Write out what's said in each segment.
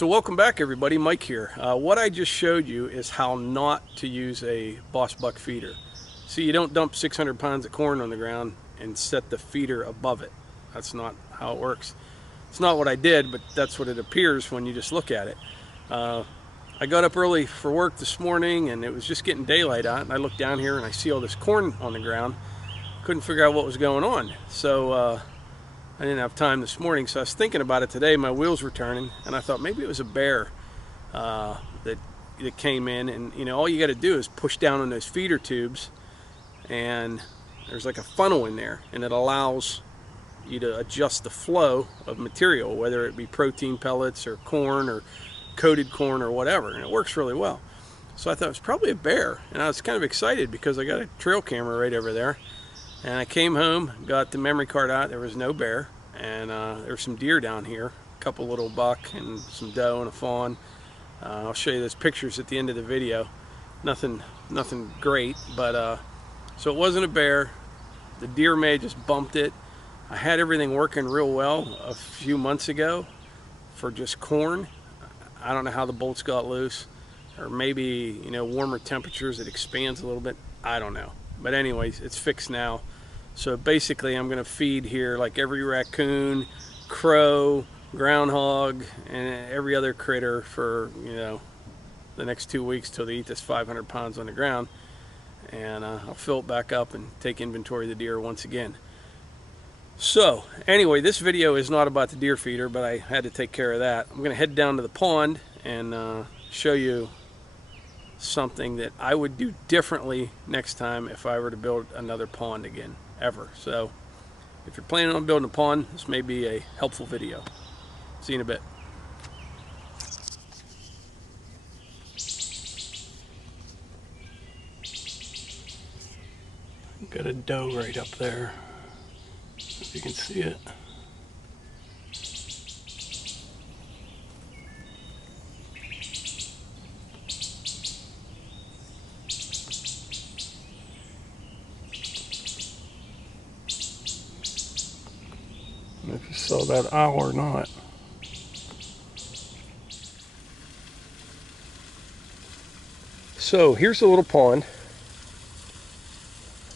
So welcome back everybody, Mike here. What I just showed you is how not to use a Boss Buck feeder. See, you don't dump 600 pounds of corn on the ground and set the feeder above it. That's not how it works. It's not what I did, but that's what it appears when you just look at it. I got up early for work this morning and it was just getting daylight out, and I looked down here and I see all this corn on the ground. Couldn't figure out what was going on. So I didn't have time this morning, so I was thinking about it today. My wheels were turning, and I thought maybe it was a bear that came in. And you know, all you got to do is push down on those feeder tubes, and there's like a funnel in there, and it allows you to adjust the flow of material, whether it be protein pellets or corn or coated corn or whatever, and it works really well. So I thought it was probably a bear, and I was kind of excited because I got a trail camera right over there. And I came home, got the memory card out. There was no bear, and there were some deer down here, a couple little buck and some doe and a fawn. I'll show you those pictures at the end of the video. Nothing great, but so it wasn't a bear. The deer may have just bumped it. I had everything working real well a few months ago for just corn. I don't know how the bolts got loose, or maybe, you know, warmer temperatures, it expands a little bit. I don't know. But anyways, it's fixed now. So basically I'm gonna feed here like every raccoon, crow, groundhog, and every other critter for, you know, the next 2 weeks till they eat this 500 pounds on the ground. And I'll fill it back up and take inventory of the deer once again. So anyway, this video is not about the deer feeder, but I had to take care of that. I'm gonna head down to the pond and show you something that I would do differently next time if I were to build another pond again, ever. So if you're planning on building a pond, this may be a helpful video. See you in a bit. Got a doe right up there, if you can see it. I don't know if you saw that owl or not. So here's a little pond.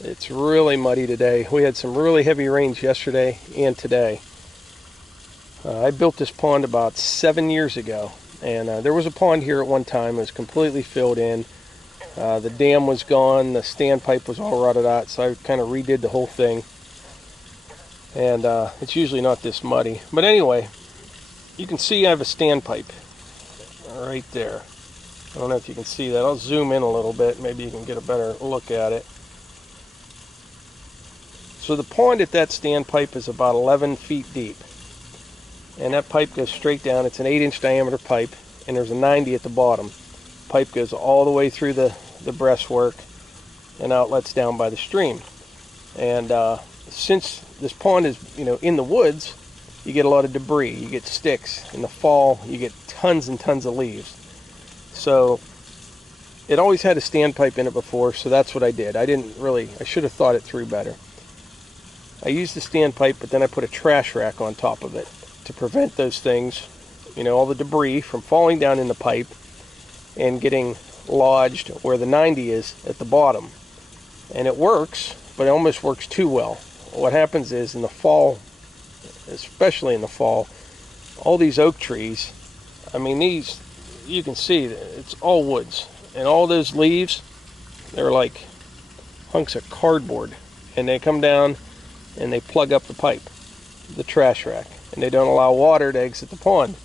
It's really muddy today. We had some really heavy rains yesterday and today. I built this pond about 7 years ago, and there was a pond here at one time. It was completely filled in. The dam was gone, the standpipe was all rotted out, so I kind of redid the whole thing. And it's usually not this muddy. But anyway, you can see I have a standpipe right there. I don't know if you can see that. I'll zoom in a little bit. Maybe you can get a better look at it. So the pond at that standpipe is about 11 feet deep. And that pipe goes straight down. It's an 8-inch diameter pipe, and there's a 90 at the bottom. Pipe goes all the way through the breastwork and outlets down by the stream. And since this pond is, you know, in the woods, you get a lot of debris. You get sticks. In the fall, you get tons and tons of leaves. So it always had a standpipe in it before, so that's what I did. I should have thought it through better. I used the standpipe, but then I put a trash rack on top of it to prevent those things, you know, all the debris from falling down in the pipe and getting lodged where the 90 is at the bottom. And it works, but it almost works too well. What happens is in the fall, especially in the fall, all these oak trees, I mean, these, you can see it's all woods, and all those leaves, they're like hunks of cardboard, and they come down and they plug up the pipe, the trash rack, and they don't allow water to exit the pond.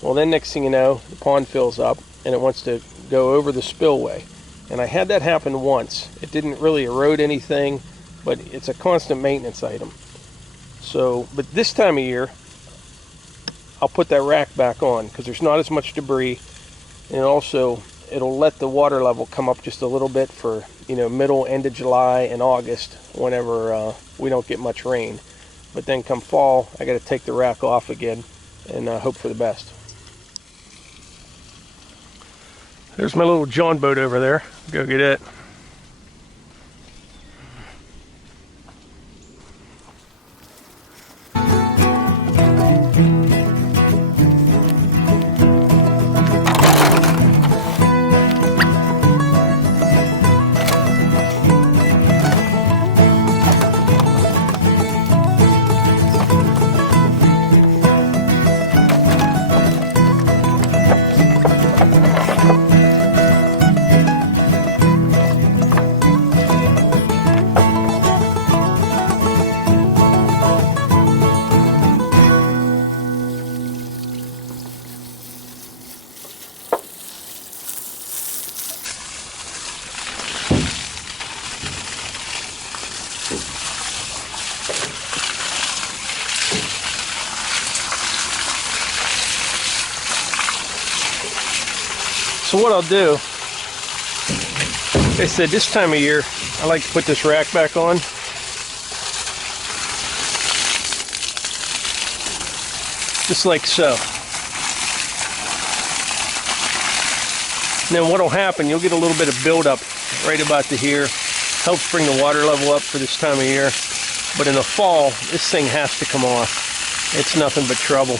Well, then next thing you know, the pond fills up and it wants to go over the spillway. And I had that happen once. It didn't really erode anything, but it's a constant maintenance item. So, but this time of year, I'll put that rack back on because there's not as much debris, and also it'll let the water level come up just a little bit for, you know, end of July and August, whenever we don't get much rain. But then come fall, I got to take the rack off again and hope for the best. There's my little John boat over there. Go get it. So what I'll do, like I said, this time of year, I like to put this rack back on. Just like so. And then what'll happen, you'll get a little bit of buildup right about to here. Helps bring the water level up for this time of year. But in the fall, this thing has to come off. It's nothing but trouble.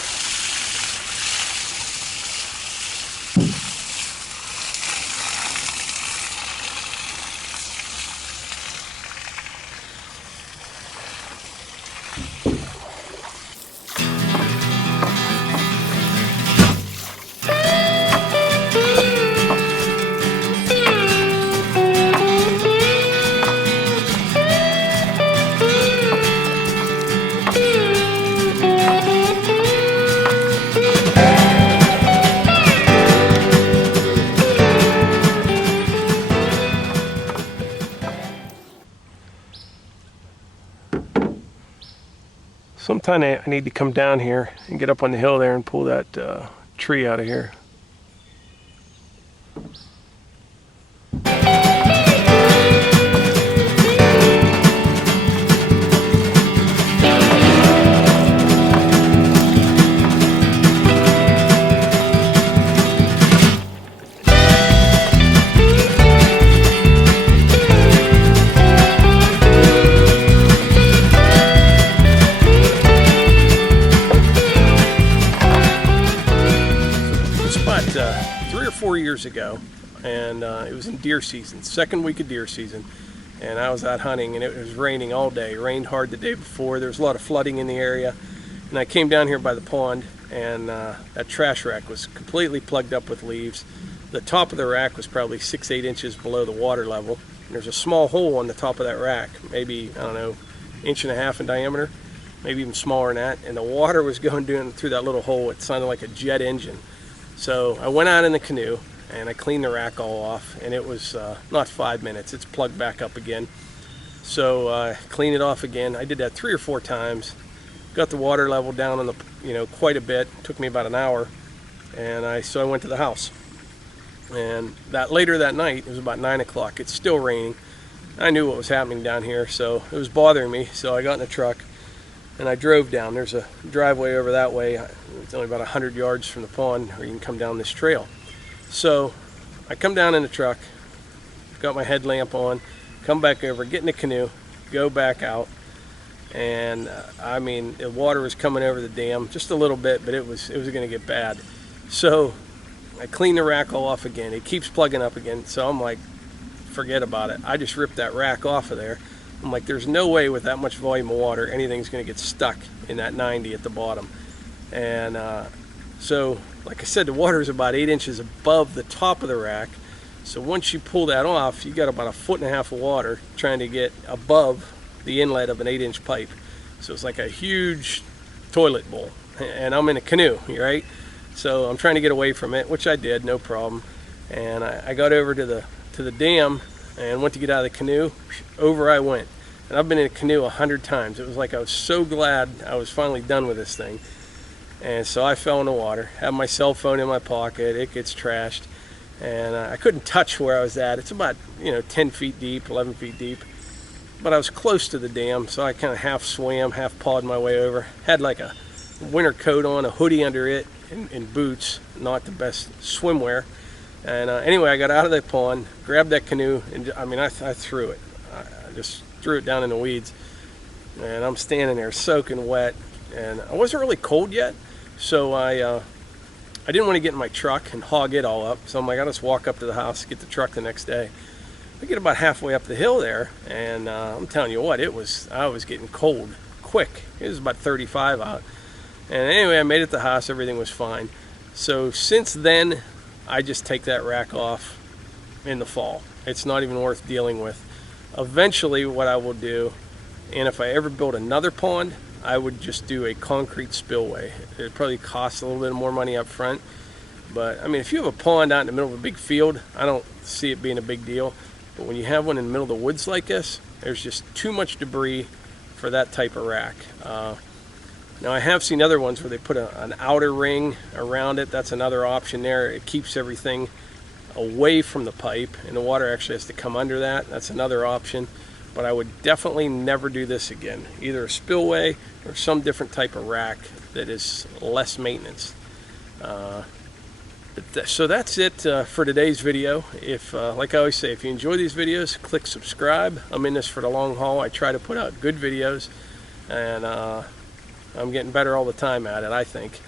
Sometime I need to come down here and get up on the hill there and pull that tree out of here. Years ago, and it was in deer season, second week of deer season, and I was out hunting, and it was raining all day. It rained hard the day before. There was a lot of flooding in the area, and I came down here by the pond, and that trash rack was completely plugged up with leaves. The top of the rack was probably 6-8 inches below the water level, and there's a small hole on the top of that rack, maybe, I don't know, 1.5 inches in diameter, maybe even smaller than that, and the water was going through that little hole. It sounded like a jet engine. So I went out in the canoe and I cleaned the rack all off, and it was not 5 minutes. It's plugged back up again. So clean it off again. I did that 3 or 4 times. Got the water level down on the, quite a bit. It took me about an hour, and so I went to the house. And later that night, it was about 9 o'clock. It's still raining. I knew what was happening down here, so it was bothering me. So I got in the truck and I drove down. There's a driveway over that way. It's only about 100 yards from the pond, or you can come down this trail. So I come down in the truck, got my headlamp on, come back over, get in the canoe, go back out, and I mean, the water was coming over the dam just a little bit, but it was going to get bad. So I clean the rack all off again. It keeps plugging up again, so I'm like, forget about it. I just ripped that rack off of there. I'm like, there's no way with that much volume of water anything's going to get stuck in that 90 at the bottom. And so, like I said, the water is about 8 inches above the top of the rack. So once you pull that off, you got about 1.5 feet of water trying to get above the inlet of an 8-inch pipe. So it's like a huge toilet bowl. And I'm in a canoe, right? So I'm trying to get away from it, which I did, no problem. And I got over to the dam and went to get out of the canoe. Over I went. And I've been in a canoe 100 times. It was like I was so glad I was finally done with this thing. And so I fell in the water, had my cell phone in my pocket, it gets trashed, and I couldn't touch where I was at. It's about 10 feet deep, 11 feet deep, but I was close to the dam, so I kind of half swam, half pawed my way over. Had like a winter coat on, a hoodie under it, and boots, not the best swimwear. And anyway, I got out of the pond, grabbed that canoe, and I threw it. I just threw it down in the weeds, and I'm standing there soaking wet, and I wasn't really cold yet. So I didn't want to get in my truck and hog it all up. So I'm like, I'll just walk up to the house, get the truck the next day. I get about halfway up the hill there, and I'm telling you what, I was getting cold quick. It was about 35 out. And anyway, I made it to the house, everything was fine. So since then, I just take that rack off in the fall. It's not even worth dealing with. Eventually, what I will do, and if I ever build another pond, I would just do a concrete spillway. It probably costs a little bit more money up front, but I mean, if you have a pond out in the middle of a big field, I don't see it being a big deal. But when you have one in the middle of the woods like this, there's just too much debris for that type of rack. Now I have seen other ones where they put an outer ring around it. That's another option there. It keeps everything away from the pipe, and the water actually has to come under that. That's another option, but I would definitely never do this again. Either a spillway or some different type of rack that is less maintenance. So that's it for today's video. If like I always say, if you enjoy these videos, click subscribe. I'm in this for the long haul. I try to put out good videos, and I'm getting better all the time at it, I think.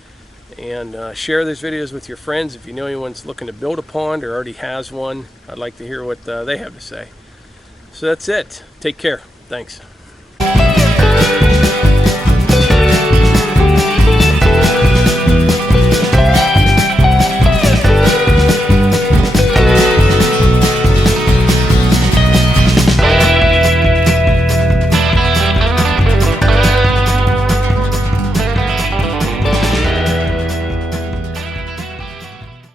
And share these videos with your friends. If you know anyone's looking to build a pond or already has one, I'd like to hear what they have to say. So that's it. Take care. Thanks.